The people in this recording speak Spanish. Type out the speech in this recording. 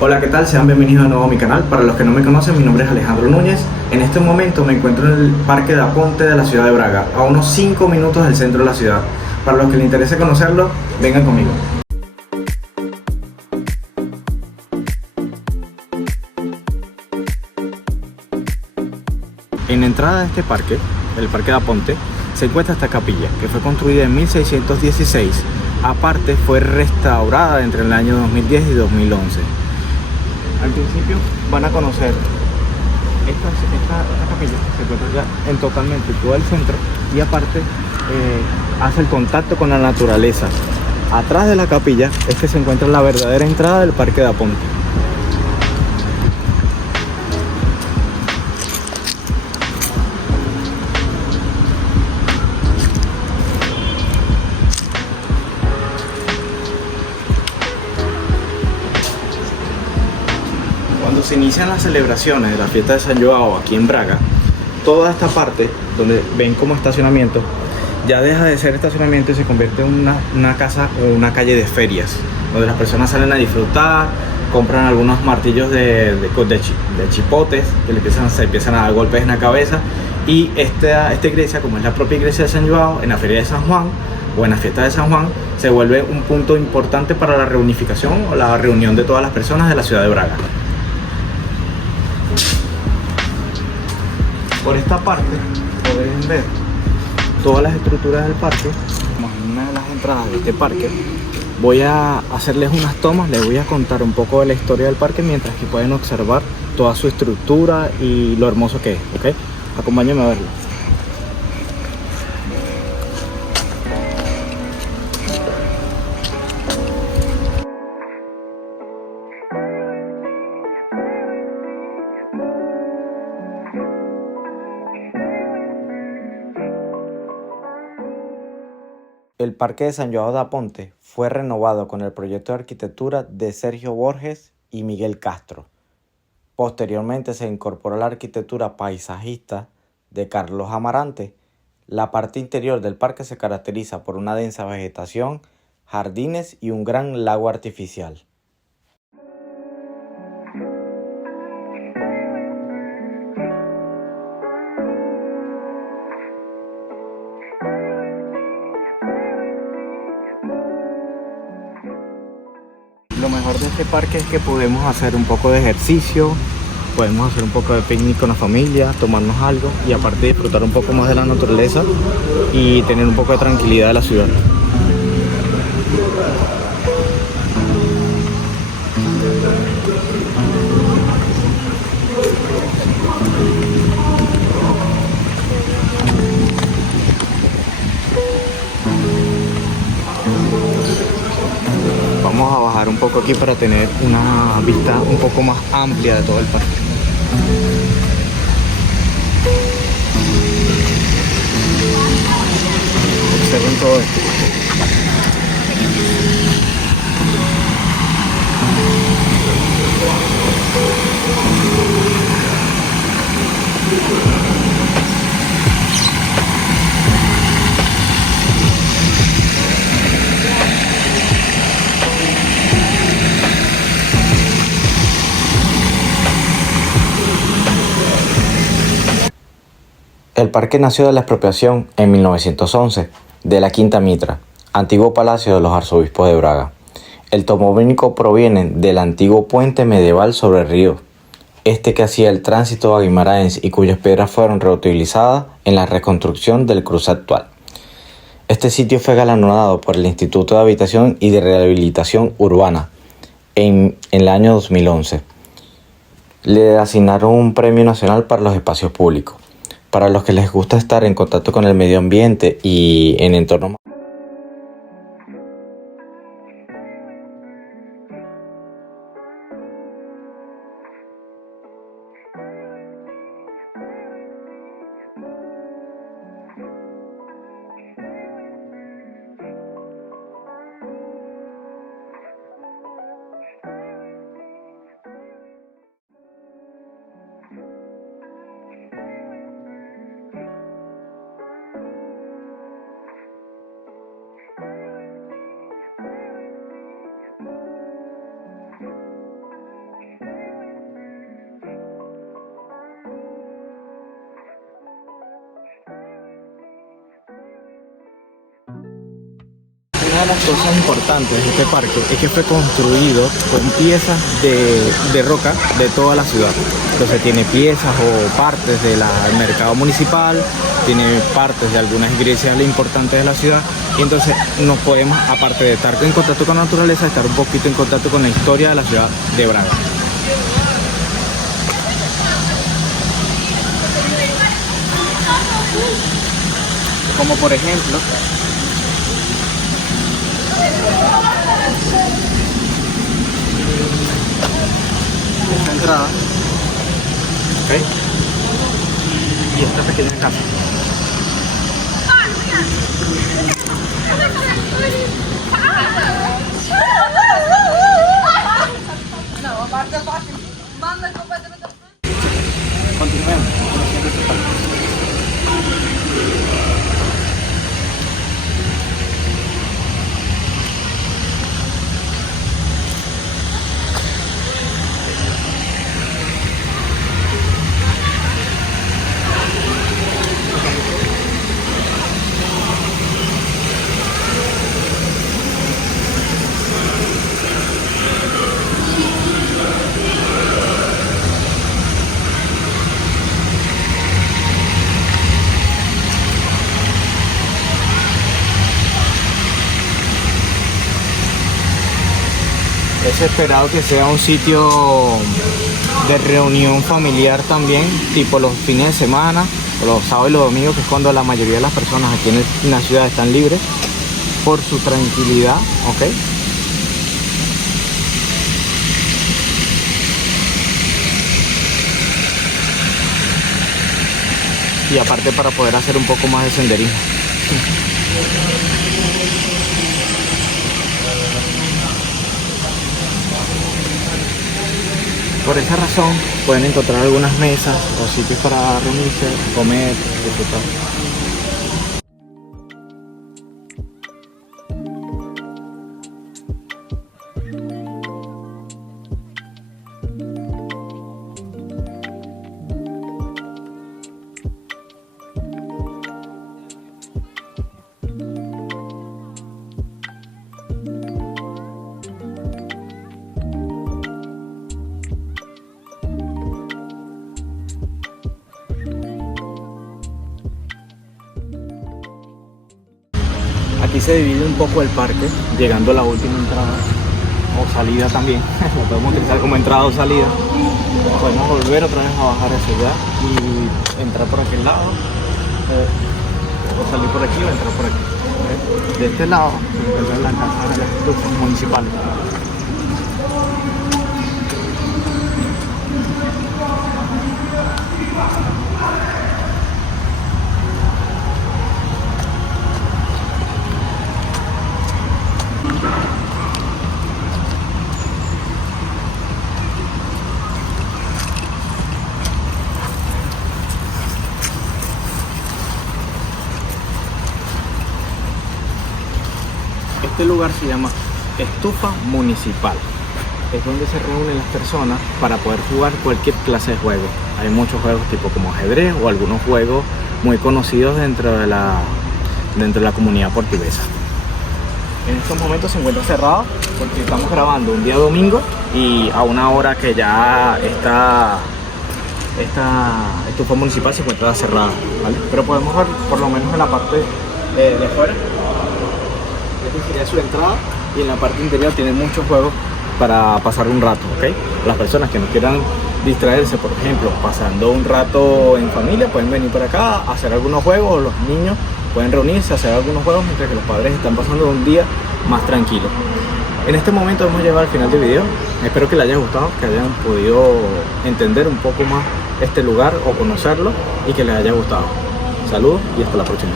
Hola, ¿qué tal? Sean bienvenidos de nuevo a mi canal. Para los que no me conocen, mi nombre es Alejandro Núñez. En este momento me encuentro en el Parque de Aponte de la ciudad de Braga, a unos 5 minutos del centro de la ciudad. Para los que les interese conocerlo, vengan conmigo. En la entrada de este parque, el Parque de Aponte, se encuentra esta capilla, que fue construida en 1616. Aparte, fue restaurada entre el año 2010 y 2011. Al principio van a conocer esta capilla, se encuentra ya en totalmente todo el centro, y aparte hace el contacto con la naturaleza. Atrás de la capilla es que se encuentra la verdadera entrada del Parque de Aponte. Cuando se inician las celebraciones de la fiesta de San Joao aquí en Braga, toda esta parte donde ven como estacionamiento ya deja de ser estacionamiento y se convierte en una casa o una calle de ferias, donde las personas salen a disfrutar, compran algunos martillos de chipotes que se empiezan a dar golpes en la cabeza. Y esta iglesia, como es la propia iglesia de San Joao, en la feria de San Juan o en la fiesta de San Juan, se vuelve un punto importante para la reunificación o la reunión de todas las personas de la ciudad de Braga. Por esta parte podrían ver todas las estructuras del parque. Como en una de las entradas de este parque, voy a hacerles unas tomas, les voy a contar un poco de la historia del parque mientras que pueden observar toda su estructura y lo hermoso que es, ¿ok? Acompáñenme a verlo. El Parque de San Joao de Aponte fue renovado con el proyecto de arquitectura de Sergio Borges y Miguel Castro. Posteriormente se incorporó la arquitectura paisajista de Carlos Amarante. La parte interior del parque se caracteriza por una densa vegetación, jardines y un gran lago artificial. Lo mejor de este parque es que podemos hacer un poco de ejercicio, podemos hacer un poco de picnic con la familia, tomarnos algo y aparte disfrutar un poco más de la naturaleza y tener un poco de tranquilidad de la ciudad. Vamos a bajar un poco aquí para tener una vista un poco más amplia de todo el parque. Observen todo esto. El parque nació de la expropiación en 1911 de la Quinta Mitra, antiguo palacio de los arzobispos de Braga. El toponímico proviene del antiguo puente medieval sobre el río, que hacía el tránsito a Guimarães y cuyas piedras fueron reutilizadas en la reconstrucción del cruce actual. Este sitio fue galardonado por el Instituto de Habitación y de Rehabilitación Urbana en el año 2011. Le asignaron un premio nacional para los espacios públicos. Para los que les gusta estar en contacto con el medio ambiente y en entornos Una de las cosas importantes de este parque es que fue construido con piezas de roca de toda la ciudad. Entonces tiene piezas o partes del mercado municipal, tiene partes de algunas iglesias importantes de la ciudad, y entonces nos podemos, aparte de estar en contacto con la naturaleza, estar un poquito en contacto con la historia de la ciudad de Braga. Como por ejemplo, esta entrada, ¿ok? Y esta pequeña casa. Continuemos. Es esperado que sea un sitio de reunión familiar también, tipo los fines de semana, o los sábados y los domingos, que es cuando la mayoría de las personas aquí en la ciudad están libres, por su tranquilidad, ¿ok? Y aparte para poder hacer un poco más de senderismo. Por esa razón pueden encontrar algunas mesas o sitios para reunirse, comer, disfrutar. Aquí se divide un poco el parque, llegando a la última entrada o salida también. Lo podemos utilizar como entrada o salida. Podemos volver otra vez a bajar hacia allá y entrar por aquel lado, o salir por aquí o entrar por aquí. De este lado se encuentran las casas de las estufas municipales. Este lugar se llama Estufa Municipal. Es donde se reúnen las personas para poder jugar cualquier clase de juego. Hay muchos juegos tipo como ajedrez o algunos juegos muy conocidos dentro de la comunidad portuguesa. En estos momentos se encuentra cerrado porque estamos grabando un día domingo y a una hora que ya esta estufa municipal se encuentra cerrada, ¿vale? Pero podemos ver por lo menos en la parte de afuera. Esta sería su entrada y en la parte interior tiene muchos juegos para pasar un rato, ¿ok? Las personas que no quieran distraerse, por ejemplo, pasando un rato en familia, pueden venir por acá a hacer algunos juegos, o los niños pueden reunirse a hacer algunos juegos mientras que los padres están pasando un día más tranquilo. En este momento hemos llegado al final del video. Espero que les haya gustado, que hayan podido entender un poco más este lugar o conocerlo y que les haya gustado. Saludos y hasta la próxima.